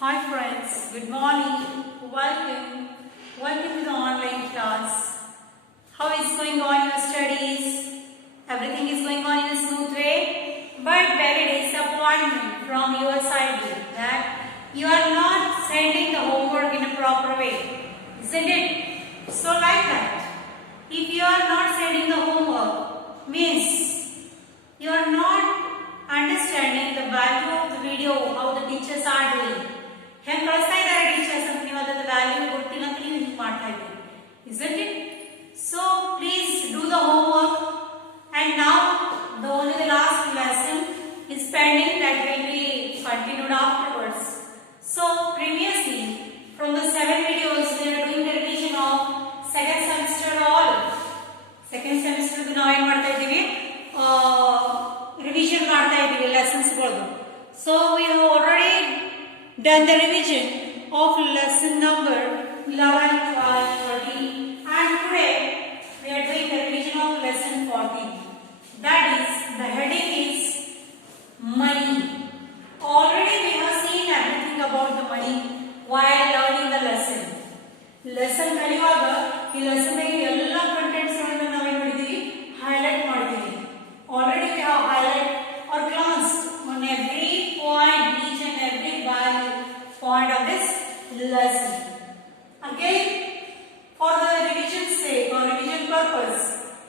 Hi friends, good morning. Welcome. Welcome to the online class. How is going on your studies? Everything is going on in a smooth way? But very disappointment from your side that you are not sending the homework in a proper way. Isn't it? So like that. If you are not sending the homework, means you are not understanding the value of the video, how the teachers are doing. ಹೆಂಗೆ ಕಳಿಸ್ತಾ ಇದ್ದಾರೆ teachers ಅಂತ ನೀವು ಅದರ value ಗೊತ್ತಿಲ್ಲ ಅಂತ ನೀವು ಹಿಂಗೆ ಮಾಡ್ತಾ ಇದ್ದೀರಿ. Isn't it? So please do the homework. And now only the last lesson is pending that will be continued afterwards. So previously from the 7 videos we are doing the revision of second semester all. Second semester ನಾವು ಏನು ಮಾಡ್ತಾ ಇದ್ದೀವಿ revision ಮಾಡ್ತಾ ಇದ್ದೀವಿ lessons ಗಳು. So we have already done the revision of lesson number 11, 12, 13 and today we are doing the revision of lesson 14. That is, the heading is money. Already we have seen everything about the money while learning the lesson. Lesson ಕಲಿಯುವಾಗ ಈ lesson ನಲ್ಲಿ ಎಲ್ಲ contents ಗಳನ್ನು ನಾವು ಏನು ಮಾಡಿದೀವಿ highlight ಮಾಡಿದೀವಿ. Already we have highlight or glanced on every point, each and every value point of this lesson. Again, for the revision sake or revision purpose,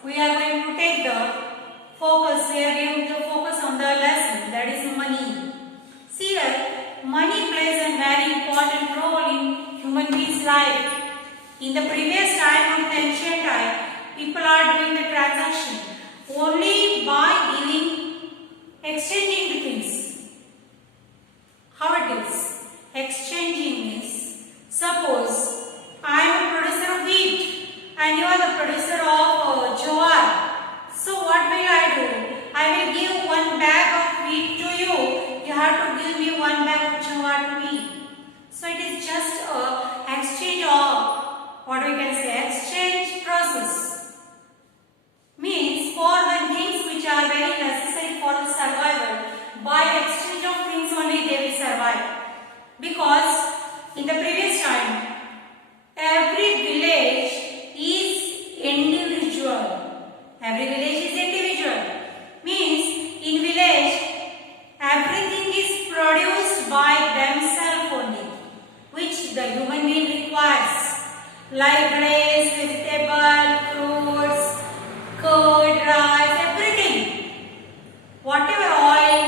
we are going to take the focus. We are giving the focus on the lesson, that is money. See here, money plays a very important role in human beings' life. In the previous time, in the ancient time, people are doing the transaction only by giving, exchanging the things. How it is? Exchanging is, suppose I am a producer of wheat and you are the producer of jowar. So what will I do? I will give one bag of wheat to you. You have to give me one bag of jowar to me. So it is just a exchange of, what we can say, exchange process. Means for the things which are very necessary for the survival, by exchange of things only they will survive. Because in the previous time, every village is individual. Every village is individual. Means in village, everything is produced by themselves only, which the human being requires. Like grains, vegetable, fruits, curd, rice, everything. Whatever oil,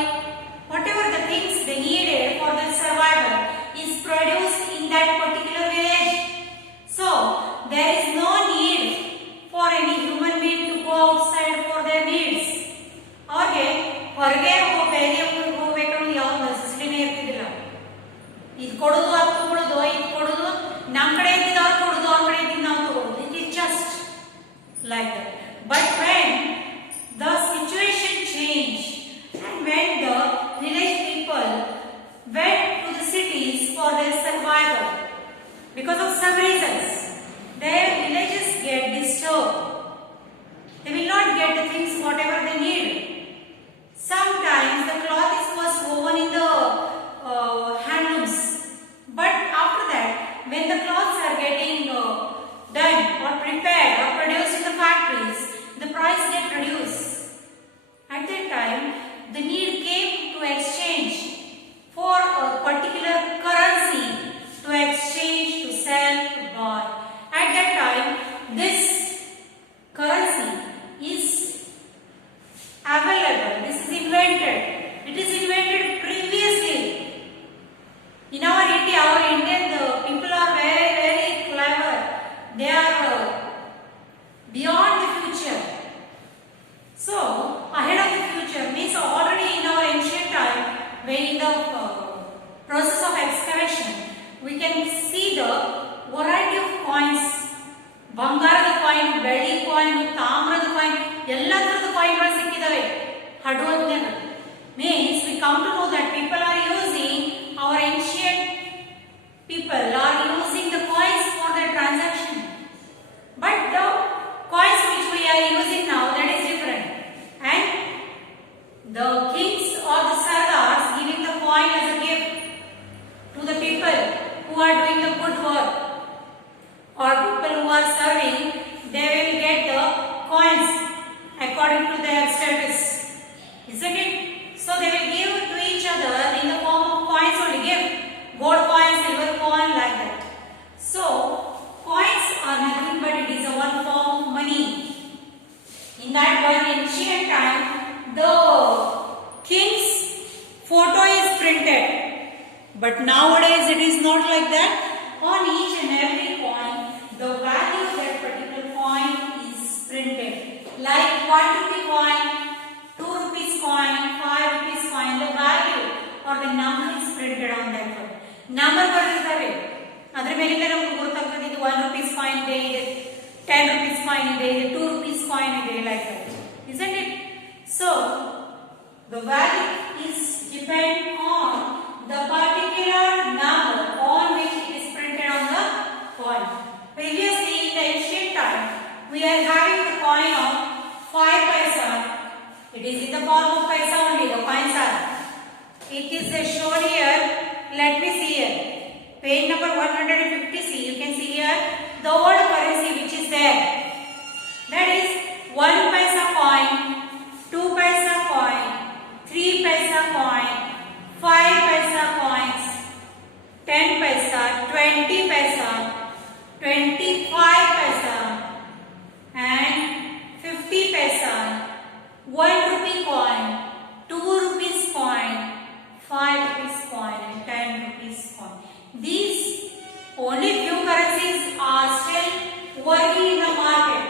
whatever the things they needed for their survival is produced in that particular village. So there is no need for any human being to go outside for their needs. Okay, ಹೊರಗೆ ಬೇರೆ ಊರಿಗೆ ಹೋಗ್ಬೇಕಂದ್ರೆ ಯಾವ ನೆಸೆಸಿಟಿನೇ ಇರ್ತಿದ್ದಿಲ್ಲ. ಇದು ಕೊಡೋದು ಅದು ತಗೊಳ್ಳೋದು ಇದು ಕೊಡೋದು ನಮ್ಮ ಕಡೆ ಇದ್ದಿದ್ದು ಅವ್ರು ಕೊಡೋದು ಅವ್ರ ಕಡೆ ಇದ್ದಿದ್ದು ನಾವು ತಗೊಳ್ಳೋದು. It is just like that. But when the situation changed and when the village people went to the cities for their survival, because of some reasons, their villages get disturbed. They will not get the things whatever they need. Sometimes the cloth is first woven in the handlooms, but after that, when the cloths are getting done or prepared or produced in the factories, the price get reduced. At that time, the need came to exchange for a particular currency to exchange, to sell, to buy. At that time, this currency is available. This is invented. It is invented previously. In our India, our Indian people are very, very clever. They are beyond the future. So, ahead of the future means already in our ancient time, when in the process of excavation, we can see the variety of coins. ಬಂಗಾರದ coin, ಬೆಳ್ಳಿ coin, ತಾಮ್ರದ coin, ಎಲ್ಲ ತರದ ಕಾಯಿನ್ಗಳು ಸಿಕ್ಕಿದಾವೆ ಹಡುವದ್ನಾಗ. Means we come to know that people are using, our ancient people are using the coins for their transaction. But the coins which we are using now, that is different. And the kings or the sardars giving the coin as a gift to the people photo is printed. But nowadays it is not like that. On each and every coin, the value of that particular coin is printed. Like 1 rupee coin, 2 rupees coin, 5 rupees coin, the value or the number is printed on that one. Number ಬರೆದಿದ್ದಾರೆ. ಅದರ ಮೇಲೆ ನಮಗೆ ಗೊತ್ತಾಗ್ತದೆ ಇದು 1 rupees coin ಇದೆ, 10 rupees coin ಇದೆ, 2 rupees coin ಇದೆ, like that. Isn't it? So, the value is depend on the particular number on which it is printed on the coin. Previously, in the ancient time, we are having the coin of 5 paisa. It is in the form of paisa only, the coins are. It is shown here. Let me see here. Page number 150. See, you can see here the old currency which is there. That is 1 paisa coin, 2 paisa coin, 3 paisa coin, 5 paisa coins, 10 paisa, 20 paisa, 25 paisa, and 50 paisa, 1 rupee coin, 2 rupees coin, 5 rupees coin, and 10 rupees coin. These only few currencies are still working in the market.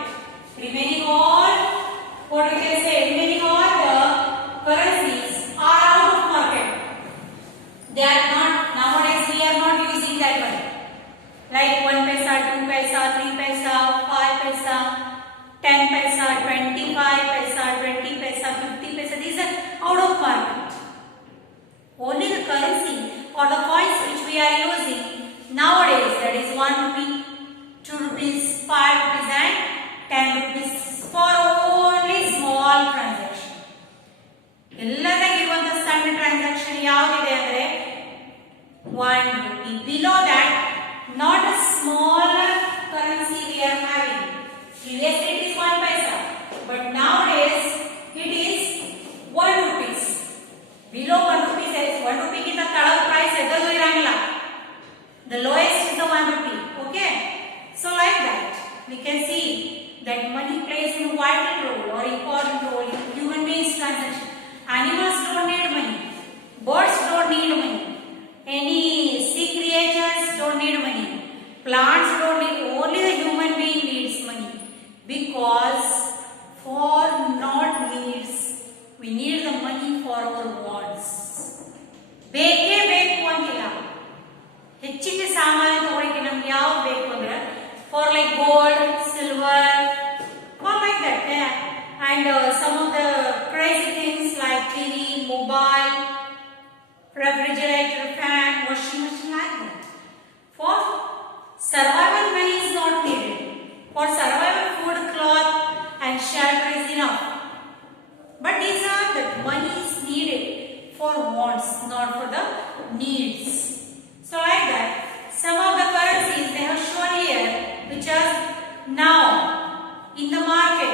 Remaining all, what we can say, remaining all the currencies are out of market. They are not, nowadays we are not using that one. Like 1 paisa, 2 paisa, 3 paisa, 5 paisa, 10 paisa, 25 paisa, 20 paisa, 50 paisa. These are out of market. Only the currency or the coins which we are using nowadays, that is 1 rupee, 2 rupees, 5 rupees and 10 rupees for only small transaction. ಎಲ್ಲರಿಗಿರುವಂತ ಸಣ್ಣ transaction ಯಾವುದಿದೆ ಅಂದ್ರೆ 1 rupee. Below that, not a smaller currency we are having. Previously it is 1 paisa, but nowadays it is 1 rupees. Below 1 rupee is 1 rupee ಗಿಂತ ತಳಗ price ಎದಲ್ಲೂ ಇರಂಗಿಲ್ಲ. The lowest is the 1 rupee. Okay? So like that, we can see that money plays a vital role or important role in human beings' transaction. Animals don't need money. Birds don't need money. Any sea creatures don't need money. Plants don't need. Only the human being needs money. Because for not needs, we need the money for our wants. ಬೇಕೇ ಬೇಕು ಅಂತಿಲ್ಲ. ಹೆಚ್ಚಿಗೆ ಸಾಮಾನು ತಗೊಳ್ಳಿಕ್ಕೆ ನಮ್ಗೆ ಯಾವ್ದು ಬೇಕು ಅಂದ್ರೆ for like gold, silver, or like that. Yeah. And some of the crazy things like TV, mobile, refrigerator, fan, washing machine, like that. For survival, money is not needed. For survival, food, cloth, and shelter is enough. But these are the money is needed for wants, not for the needs. So like that, some of the currencies they have shown here, which are now in the market.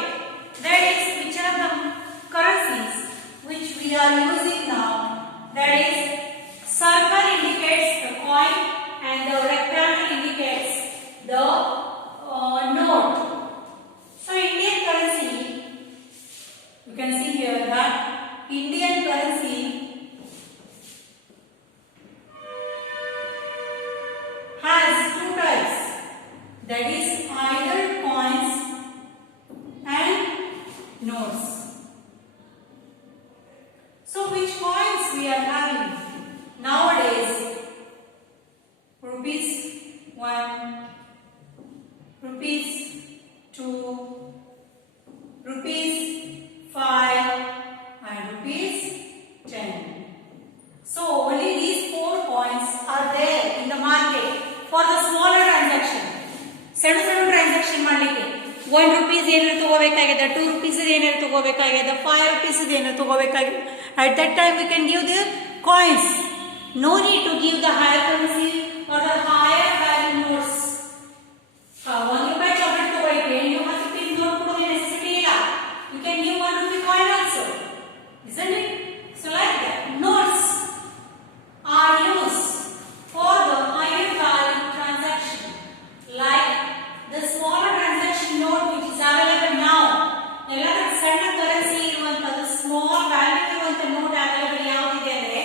That is, which are the currencies which we are using now. That is, circle indicates the coin and the rectangle indicates the note. So Indian currency, you can see here that Indian currency has 2 types. That is either coins and notes. So which coins we are having nowadays? Rupees 1, rupees 2, rupees 5 and rupees 10. So only these 4 coins are there in the market for the smaller transaction. ಸಣ್ಣ transaction ಮಾಡಲಿಕ್ಕೆ 1 rupees ಏನಾದ್ರು ತಗೋಬೇಕಾಗಿದೆ, 2 rupees ಏನಾದ್ರು ತಗೋಬೇಕಾಗಿದೆ, 5 rupees ಏನಾದ್ರು ತಗೋಬೇಕಾಗಿದೆ. At that time we can give the coins. No need to give the higher currency or the higher value notes. 1 rupee chocolate ತಗೊಳ್ಳಿಕ್ಕೆ ನೀವು 10 rupees note ಕೊಡೋದು necessity ಇಲ್ಲ. You can give 1 rupee coin also. Isn't it? So like that, notes are used for the higher value transaction. Like the smaller transaction note which is available now. ಎಲ್ಲ ಸಣ್ಣ currency ಇರುವಂತದ್ದು small value ಇರುವಂತ note available ಯಾವುದಿದೆ ಅಂದ್ರೆ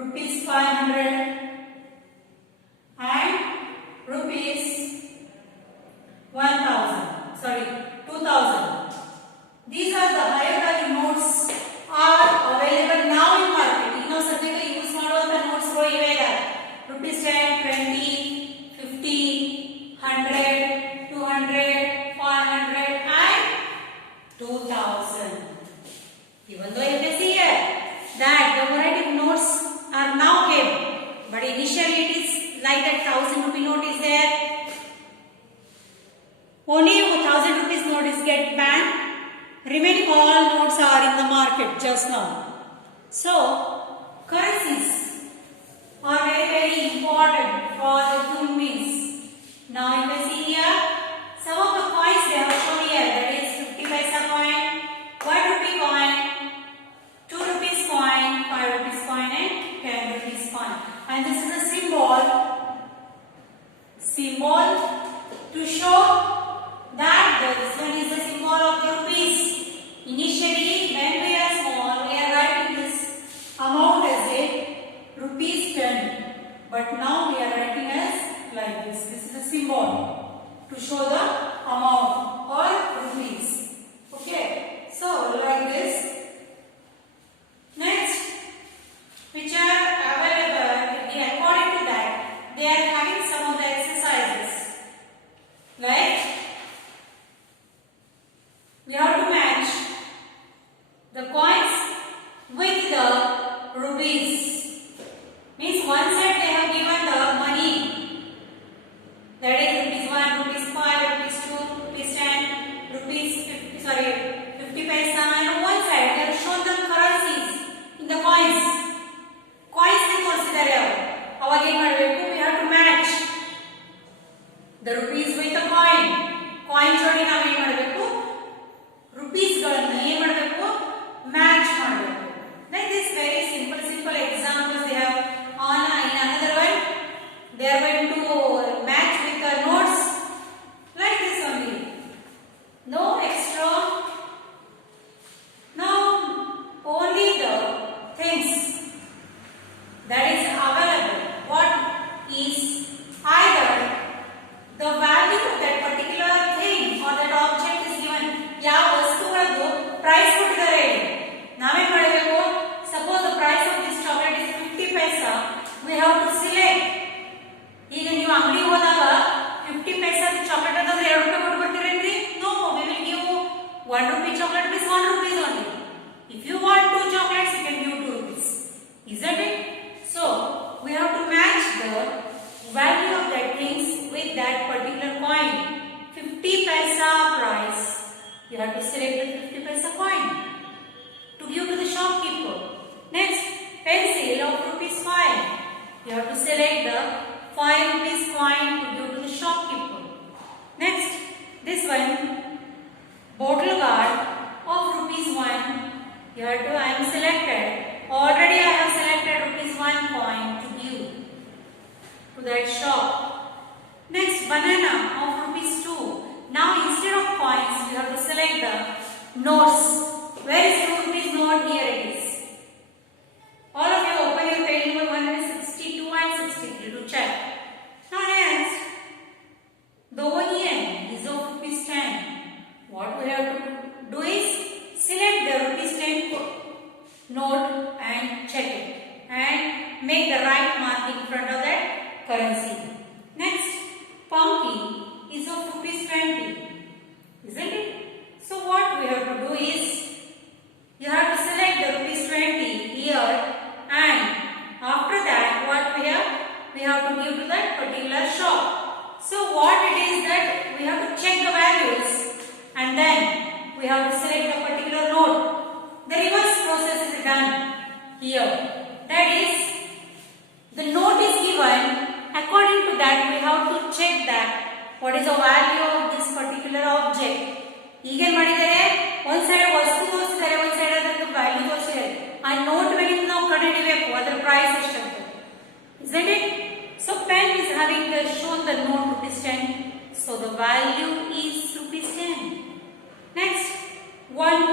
rupees 500 and rupees 1000. Sorry, 2000. These are the higher value notes are available now in market. ಈಗ ನಾವು ಸದ್ಯಕ್ಕೆ use ಮಾಡುವಂತ ನೋಟ್ಸ್ ಗಳು ಇವೆ ಇದಾವೆ. rupees 10, 20, 50, 100, 200, 500 and 2000. Even though you can see here that the variety of notes are now came, but initially it is like that 1000 rupee note is there. Only 1000 rupees note is get banned. Remaining all notes are in the market just now. So currencies are very important for the human beings. Now you can see here some of the coins they have shown here. That is 50 paisa coin, 1 rupee coin, 2 rupees coin, 5 rupees coin and 10 rupees coin. And this is a symbol to show that this one is the symbol of the rupees. Initially when we are small we are writing this amount as a rupees 10, but now we are writing as like this. This is a symbol to show the amount or rupees. Okay, so like this. Next, which are available according to that, they are having some of the exercises. Like we have to match the coins with the rupees. Means one side they have given the money, that is rupees 1, rupees 5, rupees 2, rupees 10, rupees 50 paisa, and on one side they have shown the currencies in the coins. Coins they consider aವಾಗ ಏನು ಮಾಡಬೇಕು, we have to match the rupees with the coin. Coin ಜೋಡಿ ನಾವು ಏನು ಮಾಡಬೇಕು, rupees ಗಳನ್ನು ಏನು ಮಾಡಬೇಕು, match ಮಾಡಬೇಕು. Like this very simple examples they have on in another one. They are going to match with the notes like this only. No extra. Now only the things that is available. What is either the value of that particular thing or that object is given. ಯಾವ ವಸ್ತುಗಳದ್ದು price ಕೊಟ್ಟಿದ್ದಾರೆ. ನಾವೇನ್ ಮಾಡಬೇಕು, suppose the price of this chocolate is 50 paisa, we have to select. ಈಗ ನೀವು ಅಂಗಡಿಗೆ ಹೋದಾಗ 50 paisa chocolate ಅಂತಂದ್ರೆ 2 ರೂಪಾಯಿ ಕೊಟ್ಟು ಬರ್ತೀರೇನ್ರಿ? No, we will give 1 rupee chocolate is 1 rupees only. If you want 2 chocolates, you can give 2 rupees. Isn't it? So we have to match the value of that things with that particular coin. 50 paisa price, you have to select the 50 paisa coin to give to the shopkeeper. Next, pencil of rupees 5, you have to select the 5 rupees coin to give to the shopkeeper. Next, this one, bottle guard of rupees 1, you have to, I am selected. Already I have selected rupees 1 coin to give to that shop. Next, banana of rupees 2. Now instead of coins, you have to select the notes. Where is 2 rupees note? Here it is. All of you open your page number 162 and 63 to check. Now next, the OEM is of rupees 10. What we have to do is select the rupees 10 note and check it and make the right mark in front of that currency. Next, pumpkin is of rupees 20, isn't it? So what we have to do is, you have to select the rupees 20 here, and after that what we have to give to that particular shop. So what it is that we have to check the values and then we have to select the particular note. The reverse process is done here. That is, the note is given. According to that, we have to check that what is the value of this particular object. ಈಗ ಏನು ಮಾಡಿದ್ದಾರೆ, ಒಂದು side ವಸ್ತು ತೋರಿಸಿದ್ದಾರೆ, ಒಂದು side ಅದರ value ತೋರಿಸಿದ್ದಾರೆ. ಆ ನೋಟ್ ವೇಳೆಯಿಂದ ನಾವು ಕಂಡುಹಿಡಿಯಬೇಕು ಅದರ ಪ್ರೈಸ್ ಎಷ್ಟಂತ. Isn't it? So pen is having shown the note rupees 10. So the value is rupees 10. Next, one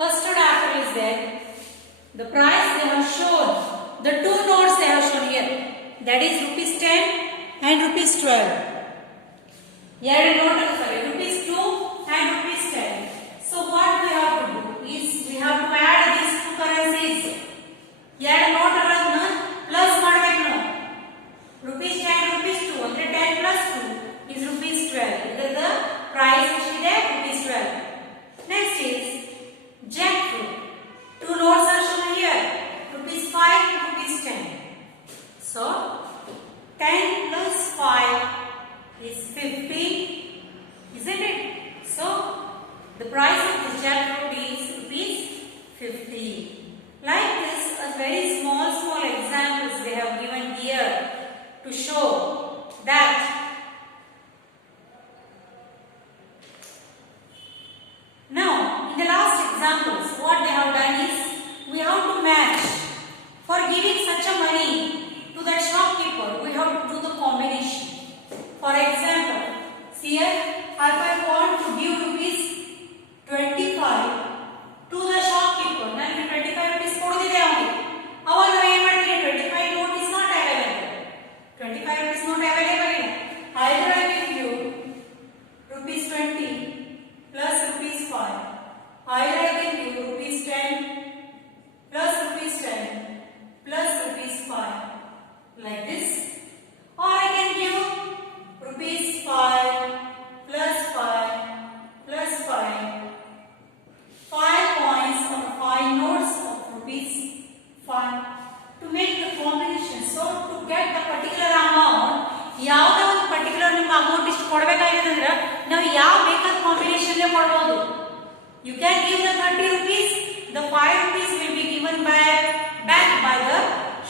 custard apple is there. The price they have shown the two notes they have shown here, that is rupees 10 and rupees 12. ಎರಡು note sorry, rupees 2 and rupees 10. So what we have to do is we have to add these two currencies. ಎರಡು ನೋಟ್ಗಳನ್ನು plus ಮಾಡಬೇಕು ನಾವು. rupees 10 rupees 2 ಅಂದ್ರೆ 10 plus 2 is rupees 12. ಇದರ price ಎಷ್ಟಿದೆ? rupees 12. Next is jackfruit. Two notes are shown here, rupees 5 rupees 10. So 10 plus 5 is 15, isn't it? So the price of this jackfruit is rupees 50. Like this, a very small examples they have given here to show that now in the last examples what they have done is we have to match. For giving such a money to the shopkeeper, we have to do the combination. For example, here if I want to give rupees 25 to the shopkeeper, ನಾನು 25 rupees ಕೊಡ್ತಿದ್ದೆ ಅವನಿಗೆ. ಅವಾಗ ನಾವು ಏನು ಮಾಡ್ತೀವಿ? 25 note is not available. 25 rupees not available ಇಲ್ಲ. Either I give you rupees 20 plus rupees 5. Either I give you rupees 10 plus rupees 10 plus rupees 5. Like this. Or I can give rupees 5 plus 5 plus 5. 5 coins or 5 notes of rupees 5 to make the combination. So to get the particular amount, ಯಾವುದೇ ಒಂದು particular ನಿಮ್ಮ amount ಇಷ್ಟು ಕೊಡಬೇಕಾಗಿದೆ ಅಂದ್ರೆ ನಾವು ಯಾವ ಬೇಕಾದ combination ಕೊಡಬಹುದು. You can give the 30 rupees, the 5 rupees will be given back by the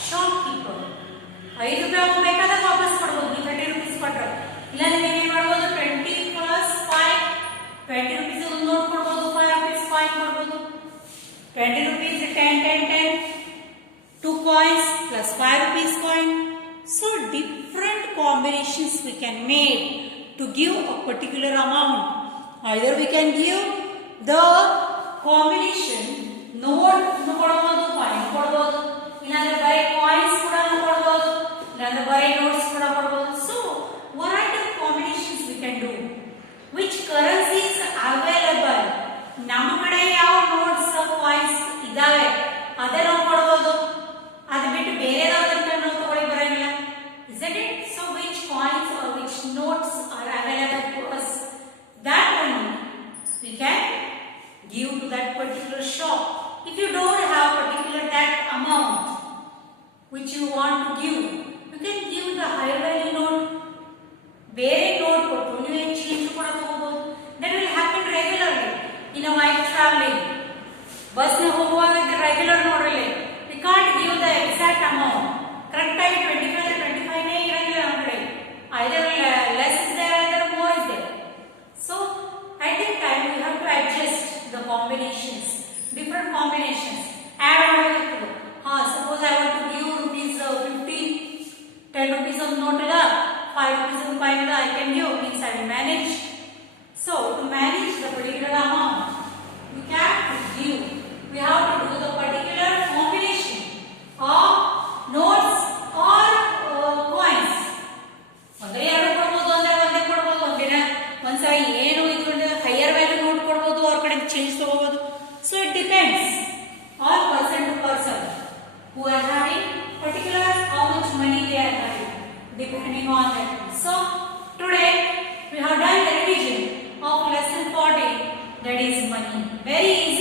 shopkeeper. 5 ರೂಪಾಯಿ ಬೇಕಾದಾಗ ವಾಪಸ್ ಕೊಡಬಹುದು. ನೀವು 30 rupees ಕೊಟ್ಟರೆ ಇಲ್ಲ ನೀವು ಏನು ಮಾಡಬಹುದು? 20 plus 5 20 rupees ಒಂದು ನೋಟ್ ಕೊಡಬಹುದು, 5 rupees 5 ಕೊಡಬಹುದು. 20 rupees 10 10 10 2 coins plus 5 rupees coin. So different combinations we can make to give a particular amount. Either we can give the combination note ಕೊಡಬಹುದು, coin ಕೊಡಬಹುದು, ಇಲ್ಲಾಂದ್ರೆ ಬರೀ coins ಕೂಡ ಕೊಡಬಹುದು, ಇಲ್ಲಾಂದ್ರೆ ಬರೀ notes ಕೂಡ ಕೊಡಬಹುದು. So variety of combinations we can do. Which currencies available? ನಮ್ಮ ಕಡೆ ಯಾವ notes coins ಇದಾವೆ ಅದೇ ನಾವು ಕೊಡಬಹುದು. ಅದು ಬಿಟ್ಟು ಬೇರೆದಾದಂತ ನಾವು ತಗೊಳ್ಳಿ ಬರಂಗಿಲ್ಲ. Isn't it? So which coins or which notes are available to us, that one we can give to that particular shop. If you don't have particular that amount which you want to give, you can give the higher value note. ಬೇರೆ note ಕೊಟ್ಟು ನೀವು exchange ಕೂಡ ತಗೋಬಹುದು. That will happen regularly in a while traveling. Bus ನ ಹೋಗುವಾಗ regular ನೋಡ್ರಲ್ಲಿ we can't give the exact amount. Correct ಆಗಿ 25 ನೇ ಇರಂಗಿಲ್ಲ ನಮ್ಮ ಕಡೆ. Either less is there, either more is there. So at that time we have to adjust the combinations, different combinations. Add ಮಾಡಬೇಕು. Suppose I want to give rupees 50, 10 rupees of note ila, 5 rupees of coin ila, I can give, means I will manage. So to manage the particular amount, we have to give. We have to do the particular combination of notes or coins. ಒಂದೇ ಎರಡು ಕೊಡಬಹುದು, ಅಂದ್ರೆ ಒಂದೇ ಕೊಡಬಹುದು, ಒಂದಿನ ಒಂದ್ಸರಿ ಏನು ಇದು ಹೈಯರ್ ವ್ಯಾಲ್ಯೂ ನೋಟ್ ಕೊಡಬಹುದು, ಅವ್ರ ಕಡೆ ಚೇಂಜ್ ತಗೋಬಹುದು. So it depends on person to person who are having particular how much money they are having, depending on that. So today we have done the revision of lesson 40, that is money. Very easy.